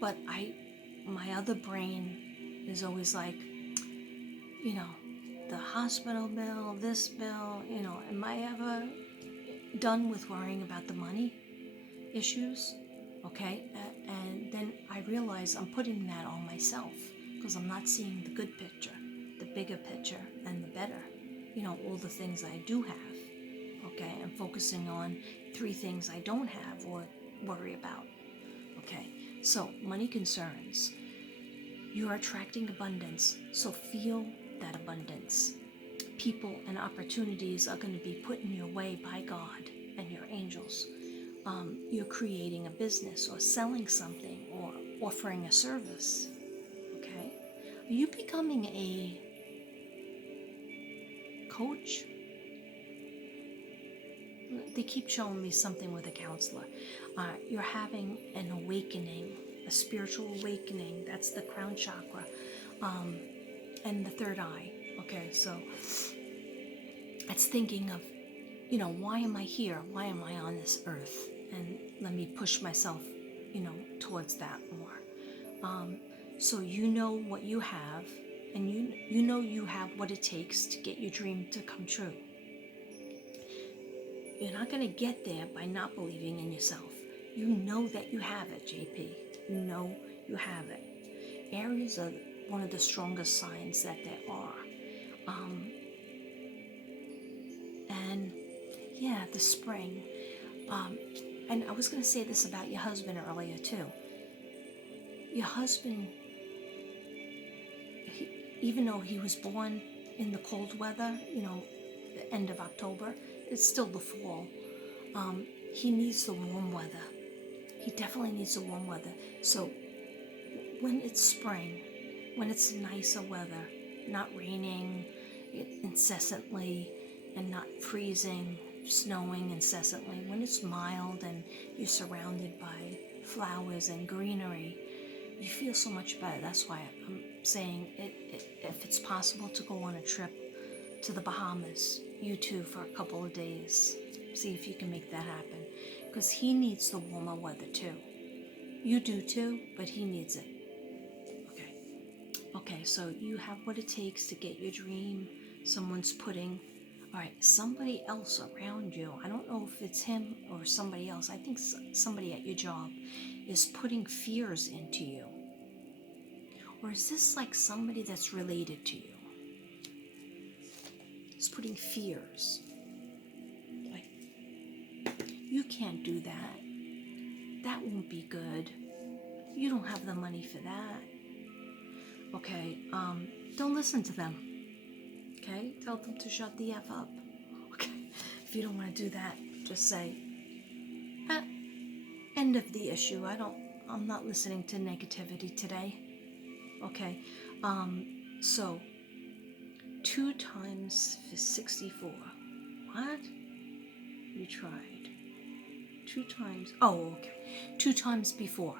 But my other brain is always like, the hospital bill, this bill, am I ever done with worrying about the money issues? Okay, and then I realize I'm putting that on myself because I'm not seeing the good picture, the bigger picture, and the better, all the things I do have. Okay, I'm focusing on 3 things I don't have or worry about. Okay, so money concerns. You are attracting abundance, so feel that abundance. People and opportunities are going to be put in your way by God and your angels. You're creating a business or selling something or offering a service. Okay? Are you becoming a coach? They keep showing me something with a counselor. You're having an awakening, a spiritual awakening. That's the crown chakra, and the third eye. Okay, so it's thinking of, why am I here? Why am I on this earth? And let me push myself, towards that more. So you know what you have, and you know you have what it takes to get your dream to come true. You're not going to get there by not believing in yourself. You know that you have it, JP. You know you have it. Aries are one of the strongest signs that there are. And yeah, the spring. And I was going to say this about your husband earlier too. Your husband, even though he was born in the cold weather, the end of October, it's still the fall. He needs the warm weather. He definitely needs the warm weather. So when it's spring, when it's nicer weather, not raining incessantly and not freezing, snowing incessantly, when it's mild and you're surrounded by flowers and greenery, you feel so much better. That's why I'm saying if it's possible to go on a trip to the Bahamas, you two, for a couple of days, see if you can make that happen. Because he needs the warmer weather too. You do too, but he needs it. Okay, so you have what it takes to get your dream. Someone's putting, all right, somebody else around you. I don't know if it's him or somebody else. I think somebody at your job is putting fears into you. Or is this like somebody that's related to you? It's putting fears. Like, you can't do that. That won't be good. You don't have the money for that. Okay, don't listen to them. Okay, tell them to shut the F up. Okay, if you don't want to do that, just say, end of the issue. I'm not listening to negativity today. Okay, so 2 times 64. What? You tried. 2 times, oh, okay. 2 times before.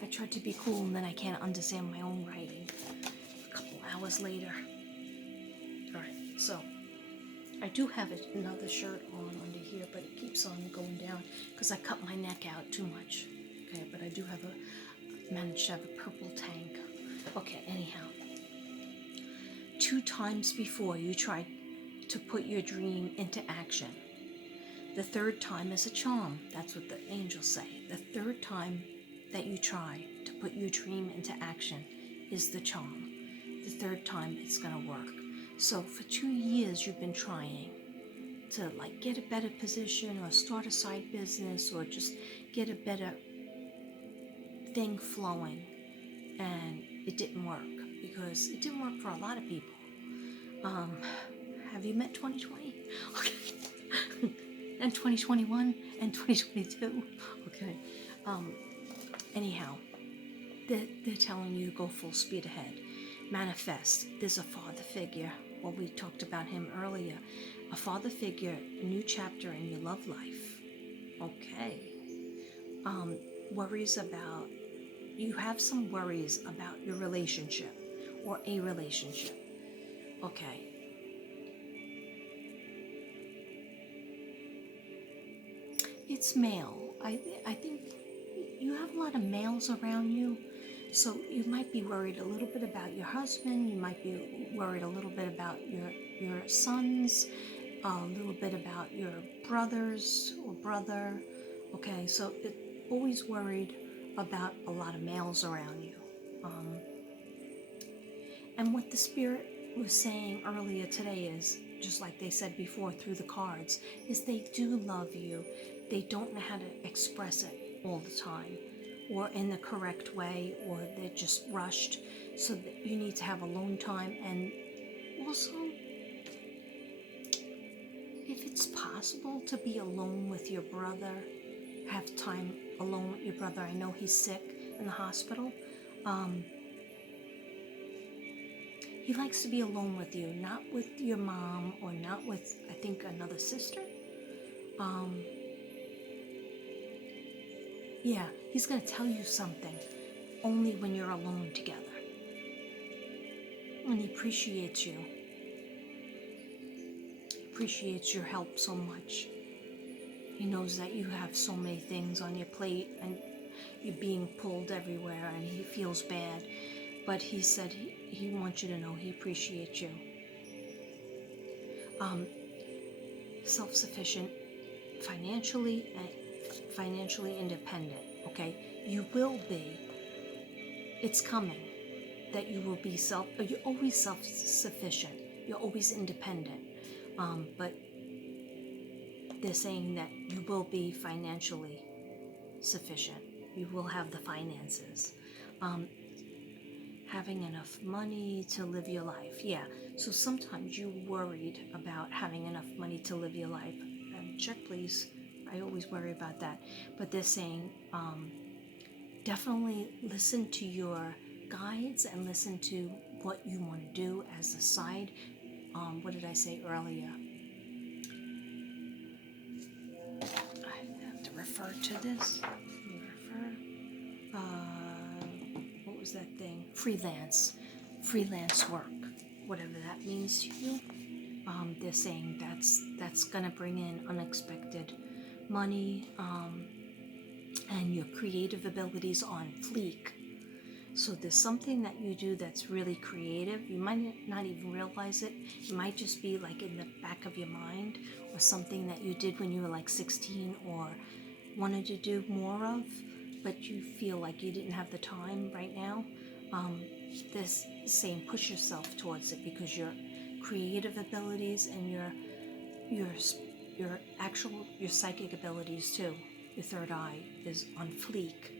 I tried to be cool and then I can't understand my own writing a couple hours later. Alright, so I do have another shirt on under here, but it keeps on going down because I cut my neck out too much. Okay, but I do have managed to have a purple tank. Okay, anyhow. 2 times before you tried to put your dream into action. The 3rd time is a charm. That's what the angels say. The 3rd time that you try to put your dream into action is the charm. The 3rd time it's going to work. So for 2 years you've been trying to get a better position or start a side business or just get a better thing flowing, and it didn't work because it didn't work for a lot of people. Have you met 2020? Okay. And 2021 and 2022. Okay. Anyhow, they're telling you to go full speed ahead. Manifest. There's a father figure. Well, we talked about him earlier. A father figure, a new chapter in your love life. Okay. Worries about, you have some worries about your relationship or a relationship. Okay. it's male. I think you have a lot of males around you, so you might be worried a little bit about your husband. You might be worried a little bit about your sons, a little bit about your brothers or brother. Okay, so always worried about a lot of males around you. And what the Spirit was saying earlier today is, just like they said before through the cards, is they do love you. They don't know how to express it all the time or in the correct way, or they're just rushed. So that you need to have alone time. And also, if it's possible to be alone with your brother, have time alone with your brother. I know he's sick in the hospital. He likes to be alone with you, not with your mom or not with, I think, another sister. Yeah, he's going to tell you something only when you're alone together. And he appreciates you. He appreciates your help so much. He knows that you have so many things on your plate and you're being pulled everywhere and he feels bad. But he said he wants you to know he appreciates you. Self-sufficient, financially independent, okay? You will be. It's coming that you will be you're always self-sufficient. You're always independent. But they're saying that you will be financially sufficient. You will have the finances. Having enough money to live your life. Yeah, so sometimes you're worried about having enough money to live your life. Check, please. I always worry about that. But they're saying definitely listen to your guides and listen to what you want to do as a side. What did I say earlier? I have to refer to this. What was that thing? Freelance work, whatever that means to you. They're saying that's gonna bring in unexpected money, and your creative abilities on fleek. So there's something that you do that's really creative. You might not even realize it. It might just be like in the back of your mind, or something that you did when you were like 16 or wanted to do more of, but you feel like you didn't have the time right now. This saying push yourself towards it, because your creative abilities and your psychic abilities too, your third eye is on fleek.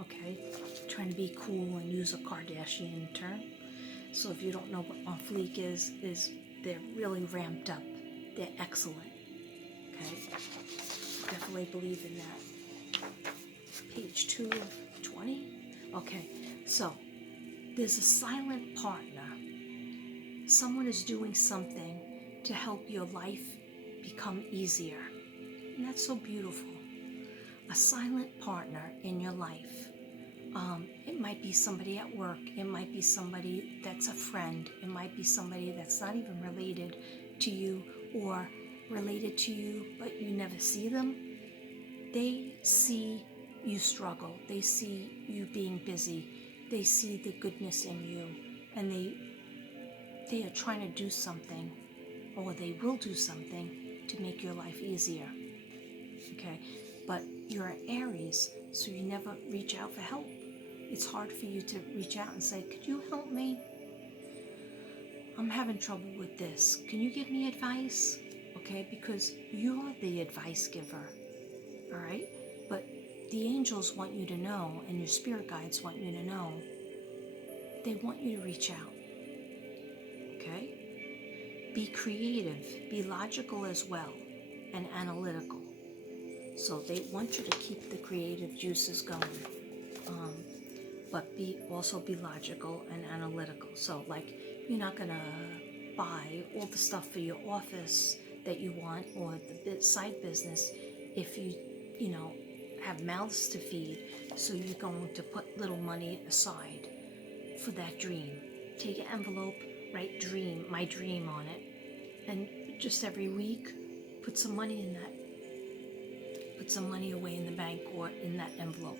Okay, trying to be cool and use a Kardashian term. So if you don't know what on fleek is they're really ramped up. They're excellent. Okay, definitely believe in that. Page 2 of 20. Okay, so there's a silent partner. Someone is doing something to help your life become easier. And that's so beautiful. A silent partner in your life. It might be somebody at work. It might be somebody that's a friend. It might be somebody that's not even related to you, or related to you, but you never see them. They see you struggle. They see you being busy. They see the goodness in you, and they are trying to do something, or they will do something to make your life easier. Okay, but you're an Aries, so you never reach out for help. It's hard for you to reach out and say, could you help me? I'm having trouble with this. Can you give me advice? Okay, because you're the advice giver. All right, but the angels want you to know, and your spirit guides want you to know, they want you to reach out. Okay, be creative, be logical as well, and analytical. So they want you to keep the creative juices going, but also be logical and analytical. So like, you're not gonna buy all the stuff for your office that you want, or the side business, if you have mouths to feed. So you're going to put little money aside for that dream. Take an envelope, write my dream on it, and just every week put some money in that. put some money away in the bank or in that envelope,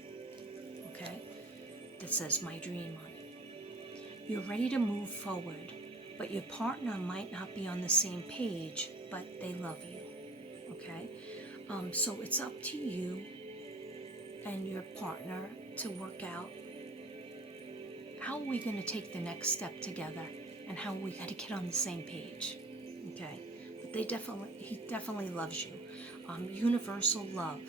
okay, that says my dream on it. You're ready to move forward, but your partner might not be on the same page, but they love you, okay? So it's up to you and your partner to work out how are we going to take the next step together and how are we going to get on the same page, okay? But he definitely loves you. Universal love.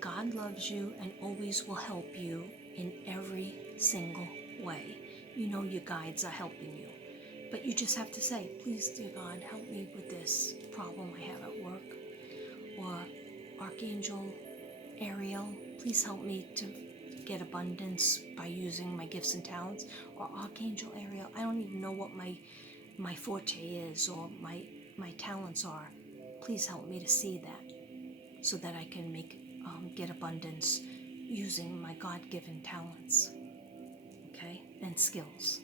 God loves you and always will help you in every single way. You know your guides are helping you. But you just have to say, please, dear God, help me with this problem I have at work. Or Archangel Ariel, please help me to get abundance by using my gifts and talents. Or Archangel Ariel, I don't even know what my forte is or my talents are. Please help me to see that so that I can get abundance using my God-given talents, okay, and skills.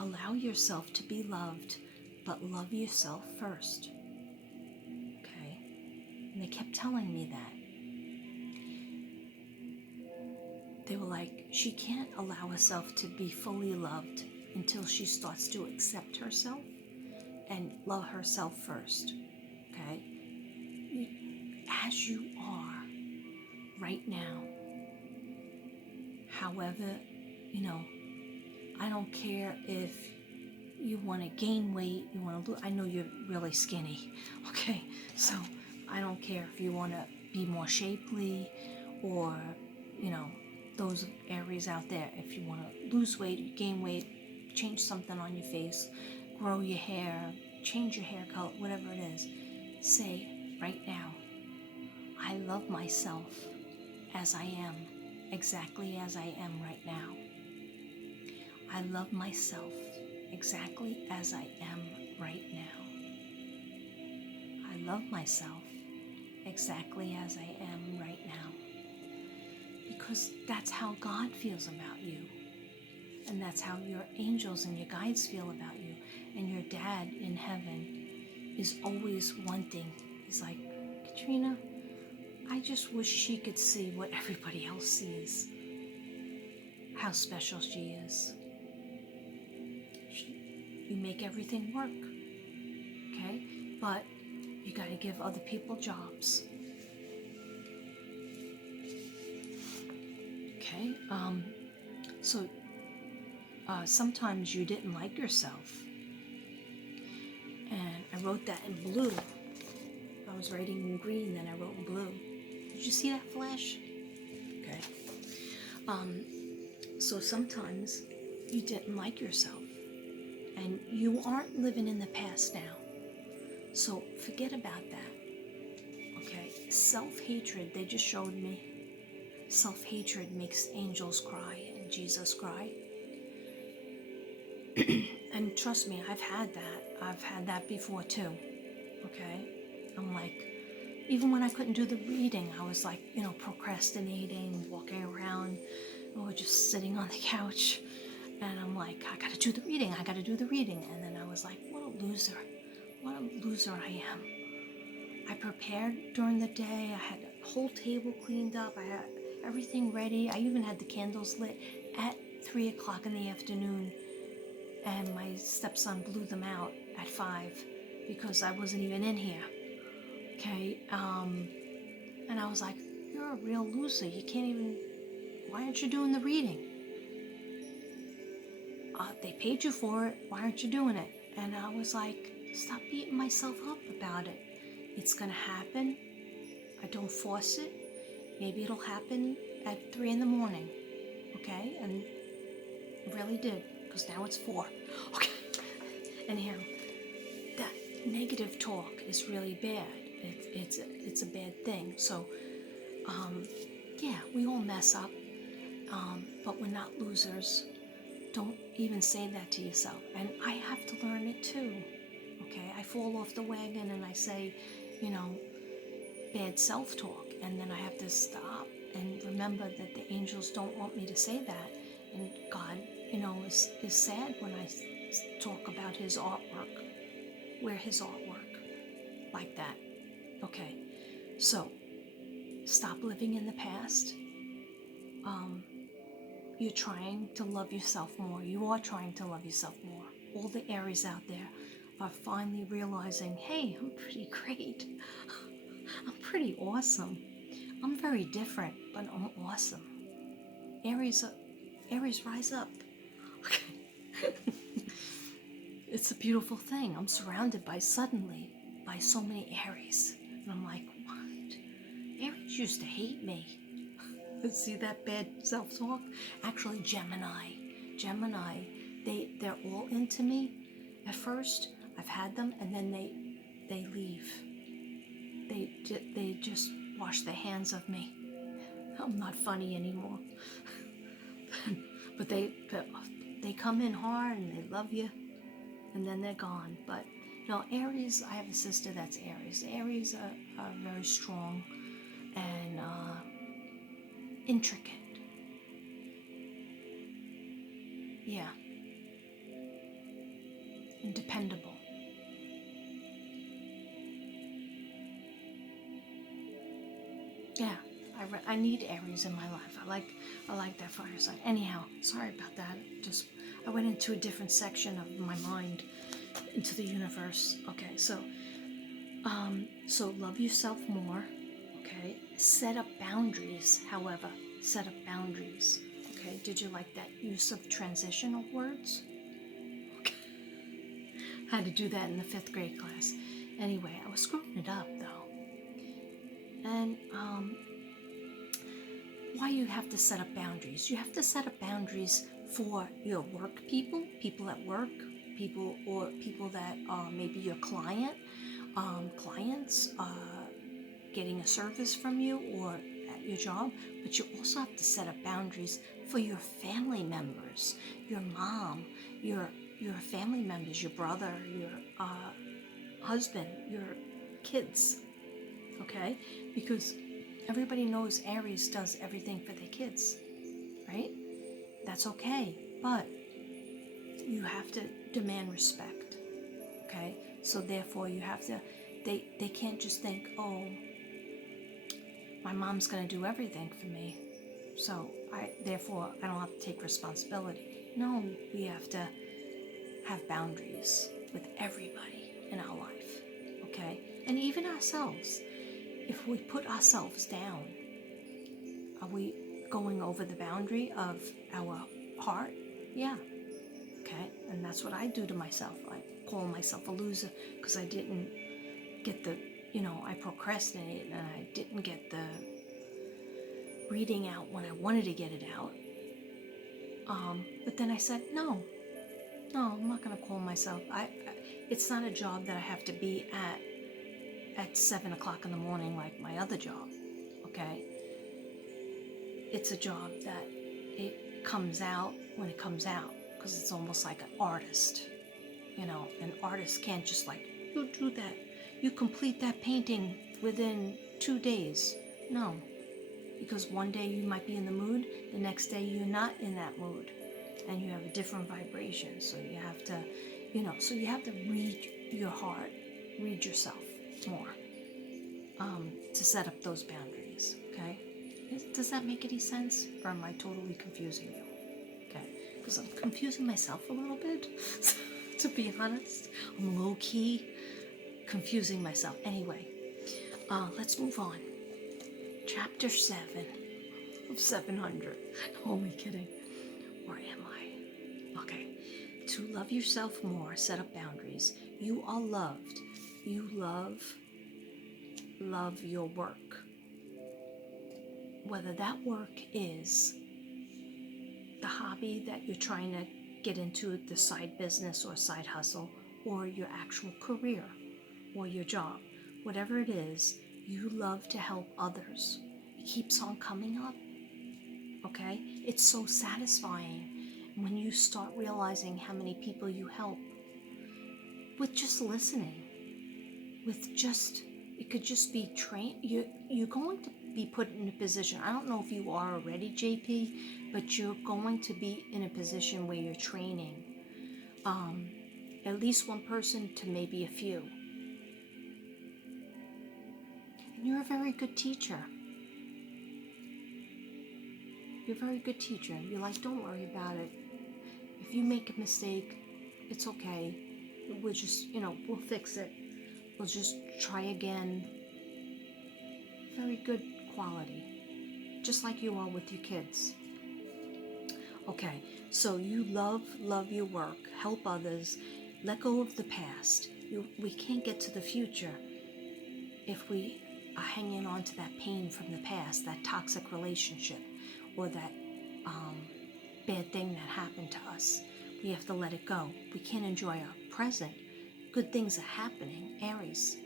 Allow yourself to be loved, but love yourself first, okay? And they kept telling me that. They were like, she can't allow herself to be fully loved until she starts to accept herself and love herself first, okay? As you are right now, however, I don't care if you want to gain weight, you want to lose. I know you're really skinny, okay? So I don't care if you want to be more shapely or, those areas out there. If you want to lose weight, gain weight, change something on your face, grow your hair, change your hair color, whatever it is, say right now, I love myself as I am, exactly as I am right now. I love myself exactly as I am right now. I love myself exactly as I am right now. Because that's how God feels about you. And that's how your angels and your guides feel about you. And your dad in heaven is always wanting. He's like, Katrina, I just wish she could see what everybody else sees. How special she is. You make everything work, okay? But you got to give other people jobs. Okay? So sometimes you didn't like yourself. And I wrote that in blue. I was writing in green, then I wrote in blue. Did you see that flash? Okay. So sometimes you didn't like yourself. And you aren't living in the past now. So forget about that. Okay? Self-hatred, they just showed me. Self-hatred makes angels cry and Jesus cry. And trust me, I've had that. I've had that before too. Okay? I'm like, even when I couldn't do the reading, I was like, procrastinating, walking around, or just sitting on the couch. And I'm like, I gotta do the reading. And then I was like, what a loser. What a loser I am. I prepared during the day. I had the whole table cleaned up. I had everything ready. I even had the candles lit at 3 o'clock in the afternoon. And my stepson blew them out at 5 because I wasn't even in here. Okay? And I was like, you're a real loser. You can't even... Why aren't you doing the reading? They paid you for it. Why aren't you doing it? And I was like, stop beating myself up about it. It's going to happen. I don't force it. Maybe it'll happen at 3 in the morning. Okay? And it really did. Because now it's 4. Okay? Anyhow, that negative talk is really bad. It's a bad thing. So, yeah, we all mess up. But we're not losers. Don't even say that to yourself. And I have to learn it too. Okay? I fall off the wagon and I say, bad self-talk. And then I have to stop and remember that the angels don't want me to say that. And God, is sad when I talk about his artwork. Wear his artwork like that. Okay? So, stop living in the past. You're trying to love yourself more. You are trying to love yourself more. All the Aries out there are finally realizing, hey, I'm pretty great. I'm pretty awesome. I'm very different, but I'm awesome. Aries, Aries, rise up. Okay. It's a beautiful thing. I'm surrounded by so many Aries. And I'm like, what? Aries used to hate me. See that bad self-talk? Actually, Gemini, they're all into me. At first, I've had them, and then they leave. They just wash their hands of me. I'm not funny anymore. But they come in hard and they love you, and then they're gone. But Aries, I have a sister that's Aries. Aries are very strong and intricate. Yeah. And dependable. Yeah. I need Aries in my life. I like that fire sign. Anyhow, sorry about that. I went into a different section of my mind, into the universe. Okay, so love yourself more. Okay, set up boundaries. However, set up boundaries. Okay, did you like that use of transitional words? Okay. I had to do that in the 5th grade class. Anyway, I was screwing it up though. And why you have to set up boundaries? You have to set up boundaries for your work people at work, people that are maybe your clients getting a service from you or at your job. But you also have to set up boundaries for your family members, your mom, your family members, your brother, your husband, your kids. Okay, because everybody knows Aries does everything for their kids, right? That's okay, but you have to demand respect, okay? So therefore you have to, they can't just think, oh, my mom's gonna do everything for me, so therefore I don't have to take responsibility. No, we have to have boundaries with everybody in our life, okay? And even ourselves. If we put ourselves down, are we going over the boundary of our heart? Yeah. Okay. And that's what I do to myself. I call myself a loser because I didn't get I procrastinated and I didn't get the reading out when I wanted to get it out. But then I said, no, I'm not going to call myself. It's not a job that I have to be at 7 o'clock in the morning like my other job, okay? It's a job that it comes out when it comes out, because it's almost like an artist, an artist can't just like, you do that, you complete that painting within 2 days. No, because one day you might be in the mood, the next day you're not in that mood, and you have a different vibration, so you have to, so you have to read your heart, read yourself more, to set up those boundaries, okay? Does that make any sense, or am I totally confusing you? Okay, because I'm confusing myself a little bit, to be honest. I'm low-key confusing myself. Anyway, let's move on. Chapter 7 of 700. Only kidding. Or am I? Okay. To love yourself more, set up boundaries. You are loved. You love your work. Whether that work is the hobby that you're trying to get into, the side business or side hustle, or your actual career or your job, whatever it is, you love to help others. It keeps on coming up, okay? It's so satisfying when you start realizing how many people you help with just listening, with just, it could just be you're going to be put in a position, I don't know if you are already, JP, but you're going to be in a position where you're training at least one person to maybe a few. And you're a very good teacher. You're a very good teacher. You're like, don't worry about it. If you make a mistake, it's okay. We'll just, we'll fix it. We'll just try again. Very good quality. Just like you are with your kids. Okay, so you love your work, help others, let go of the past. We can't get to the future if we are hanging on to that pain from the past, that toxic relationship, or that bad thing that happened to us. We have to let it go. We can't enjoy our present. Good things are happening. Aries,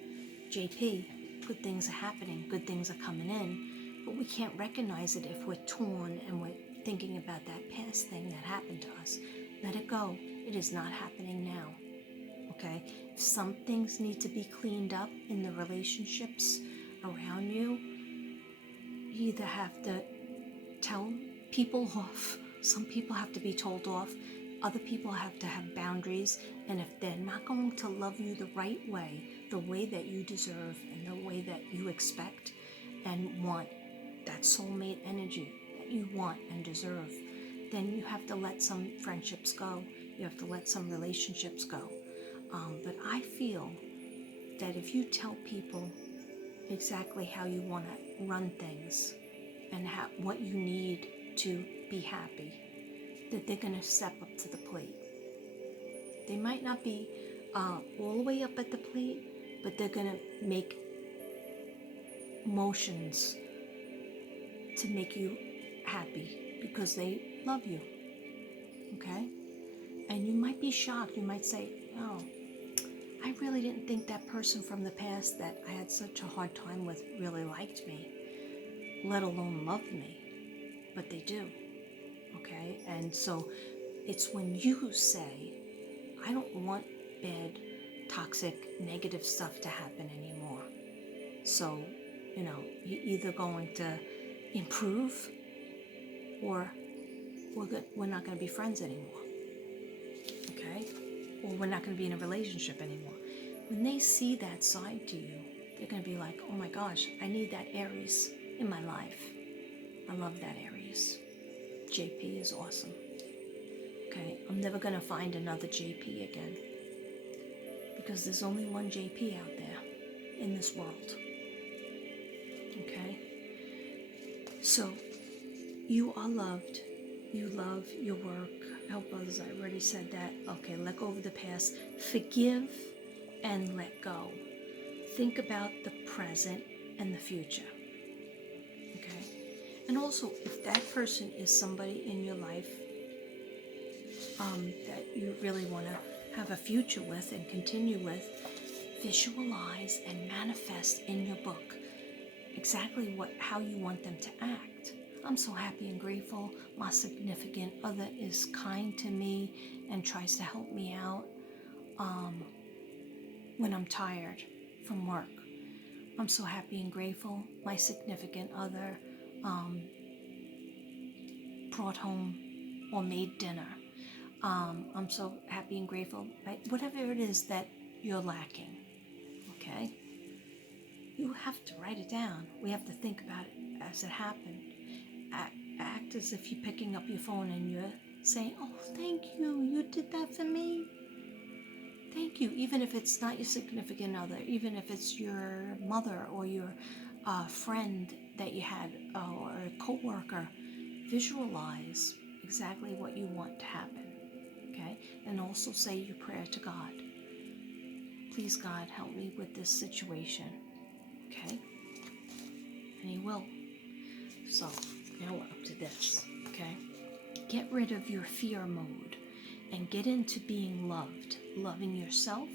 JP, good things are happening. Good things are coming in. But we can't recognize it if we're torn and we're thinking about that past thing that happened to us. Let it go. It is not happening now. Okay? If some things need to be cleaned up in the relationships around you, you either have to tell people off. Some people have to be told off. Other people have to have boundaries. And if they're not going to love you the right way, the way that you deserve and the way that you expect and want, that soulmate energy that you want and deserve, then you have to let some friendships go. You have to let some relationships go. But I feel that if you tell people exactly how you want to run things and what you need to be happy, that they're going to step up to the plate. They might not be all the way up at the plate, but they're going to make motions to make you happy because they love you. Okay? And you might be shocked. You might say, oh, I really didn't think that person from the past that I had such a hard time with really liked me, let alone loved me. But they do. Okay? And so it's when you say, I don't want bad, toxic, negative stuff to happen anymore. So, you're either going to improve or we're not going to be friends anymore. Okay? Or we're not going to be in a relationship anymore. When they see that side to you, they're going to be like, oh my gosh, I need that Aries in my life. I love that Aries. JP is awesome. Okay? I'm never going to find another JP again. Because there's only one JP out there in this world. Okay? So, you are loved. You love your work. Help others. I already said that. Okay, let go of the past. Forgive and let go. Think about the present and the future. Okay? And also, if that person is somebody in your life that you really want to have a future with and continue with, visualize and manifest in your book exactly how you want them to act. I'm so happy and grateful. My significant other is kind to me and tries to help me out when I'm tired from work. I'm so happy and grateful. My significant other brought home or made dinner. I'm so happy and grateful. Whatever it is that you're lacking, okay? You have to write it down. We have to think about it as it happened. Act as if you're picking up your phone and you're saying, oh, thank you. You did that for me. Thank you. Even if it's not your significant other, even if it's your mother or your friend that you had or a co-worker, visualize exactly what you want to happen. Okay? And also say your prayer to God. Please, God, help me with this situation. Okay? And He will. So, now we're up to this. Okay? Get rid of your fear mode and get into being loved. Loving yourself,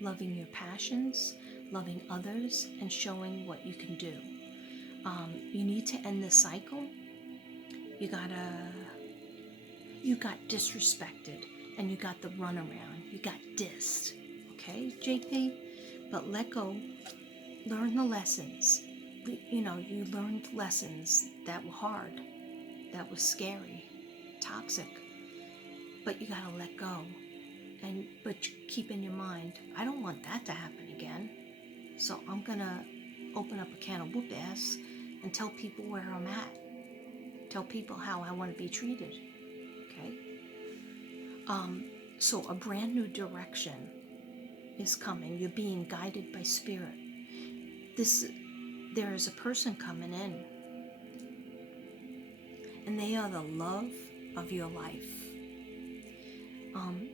loving your passions, loving others, and showing what you can do. You need to end the cycle. You got disrespected and you got the runaround. You got dissed. Okay, JP? But let go. Learn the lessons. You learned lessons that were hard, that was scary, toxic. But you gotta let go. But keep in your mind, I don't want that to happen again. So I'm gonna open up a can of whoop ass and tell people where I'm at. Tell people how I want to be treated. Okay? So a brand new direction is coming. You're being guided by spirit. There is a person coming in, and they are the love of your life.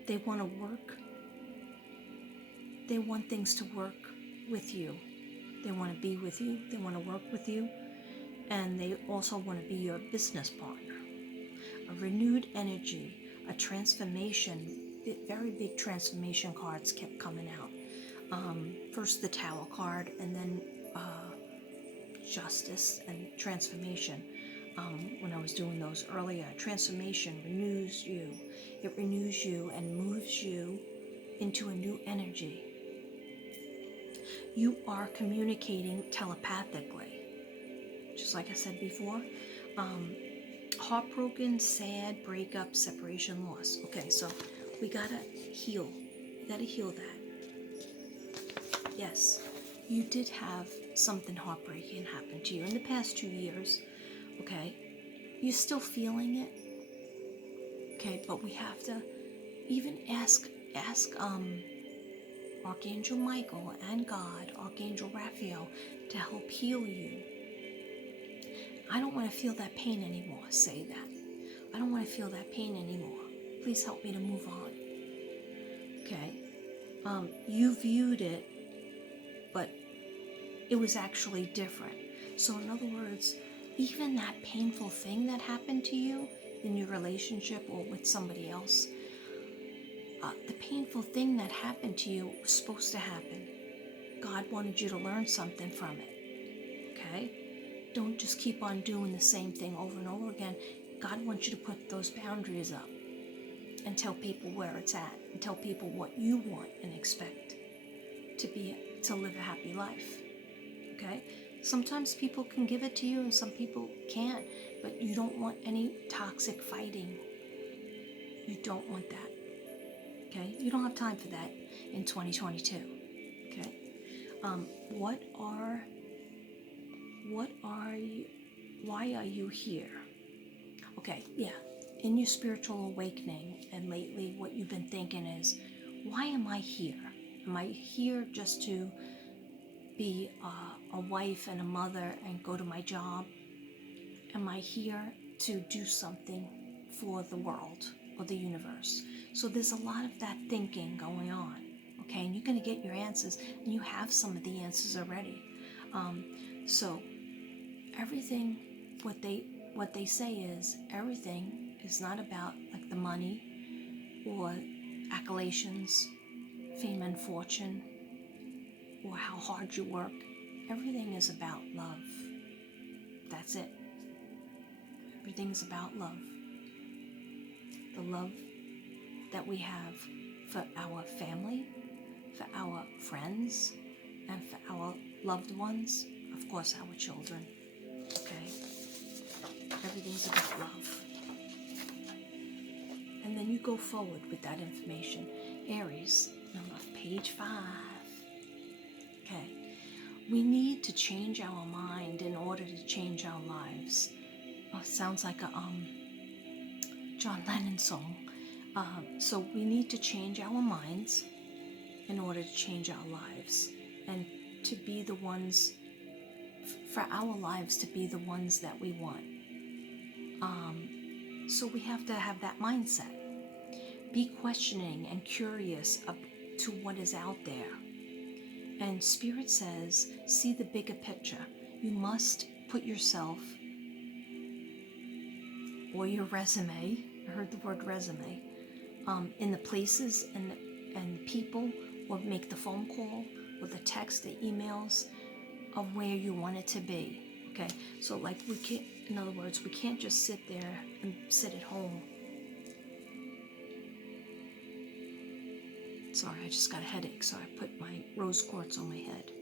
They want to work. They want things to work with you. They want to be with you. They want to work with you. And they also want to be your business partner. A renewed energy, a transformation. Very big transformation cards kept coming out. First the Tower card, and then Justice and Transformation. When I was doing those earlier, transformation renews you. It renews you and moves you into a new energy. You are communicating telepathically. Just like I said before, heartbroken, sad, breakup, separation, loss. Okay, so we gotta heal. We gotta heal that. Yes, you did have something heartbreaking happen to you in the past 2 years. Okay, you're still feeling it. Okay, but we have to even ask Archangel Michael and God, Archangel Raphael, to help heal you. I don't want to feel that pain anymore. Say that. I don't want to feel that pain anymore. Please help me to move on. Okay? You viewed it, but it was actually different. So in other words, even that painful thing that happened to you in your relationship or with somebody else, the painful thing that happened to you was supposed to happen. God wanted you to learn something from it. Okay? Don't just keep on doing the same thing over and over again. God wants you to put those boundaries up and tell people where it's at, and tell people what you want and expect to live a happy life. Okay? Sometimes people can give it to you and some people can't, but you don't want any toxic fighting. You don't want that. Okay? You don't have time for that in 2022. Okay? What are you, why are you here? Okay, yeah. In your spiritual awakening and lately, what you've been thinking is, why am I here? Am I here just to be a wife and a mother and go to my job? Am I here to do something for the world or the universe? So there's a lot of that thinking going on, okay? And you're going to get your answers, and you have some of the answers already. So everything, what they say is, everything is not about like the money or accolades, fame and fortune, or how hard you work. Everything is about love. That's it. Everything's about love. The love that we have for our family, for our friends, and for our loved ones, of course our children. Okay? Everything's about love. And then you go forward with that information. Aries, page 5. Okay. We need to change our mind in order to change our lives. Oh, sounds like a John Lennon song. So we need to change our minds in order to change our lives, and to be the ones, for our lives to be the ones that we want. So we have to have that mindset. Be questioning and curious to what is out there. And Spirit says, see the bigger picture. You must put yourself or your resume, I heard the word resume, in the places and the people, or make the phone call or the text, the emails of where you want it to be. Okay, so like we can't, in other words, we can't just sit there and sit at home. Sorry, I just got a headache, so I put my rose quartz on my head.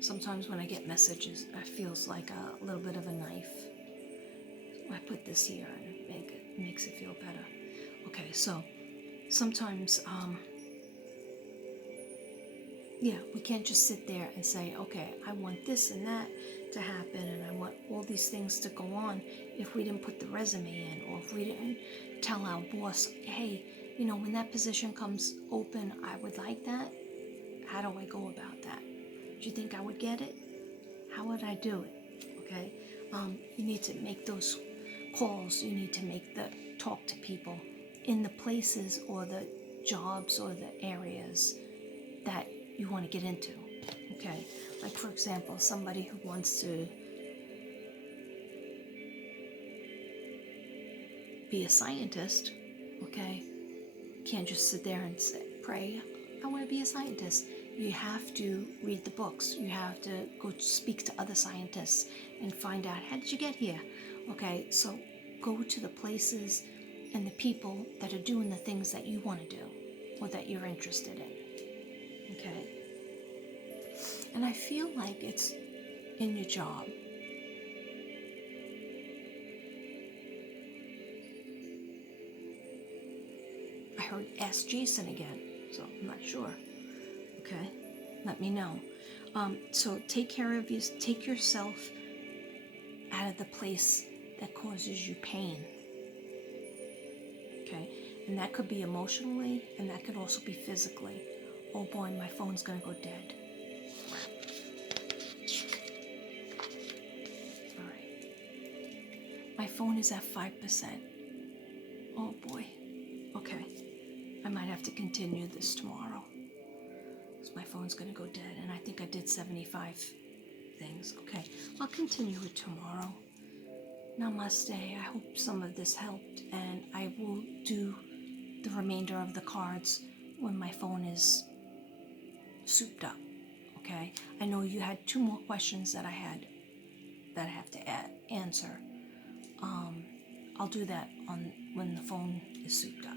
Sometimes when I get messages, it feels like a little bit of a knife. I put this here and it makes it feel better. Okay, so sometimes Yeah, we can't just sit there and say, okay, I want this and that to happen and I want all these things to go on if we didn't put the resume in, or if we didn't tell our boss, hey, when that position comes open, I would like that. How do I go about that? Do you think I would get it? How would I do it? Okay? You need to make those calls. You need to talk to people in the places or the jobs or the areas that you want to get into. Okay? Like, for example, somebody who wants to be a scientist, okay, can't just sit there and pray, I want to be a scientist. You have to read the books. You have to go speak to other scientists and find out, how did you get here? Okay, so go to the places and the people that are doing the things that you want to do or that you're interested in. Okay? And I feel like it's in your job. I heard ask Jason again, so I'm not sure. Okay? Let me know. So take care of you. Take yourself out of the place that causes you pain. Okay? And that could be emotionally, and that could also be physically. Oh boy, my phone's gonna go dead. Alright. My phone is at 5%. Oh boy. Okay. I might have to continue this tomorrow, because my phone's gonna go dead, and I think I did 75 things. Okay. I'll continue it tomorrow. Namaste. I hope some of this helped, and I will do the remainder of the cards when my phone is souped up. Okay? I know you had 2 more questions that I have to answer. I'll do that on when the phone is souped up.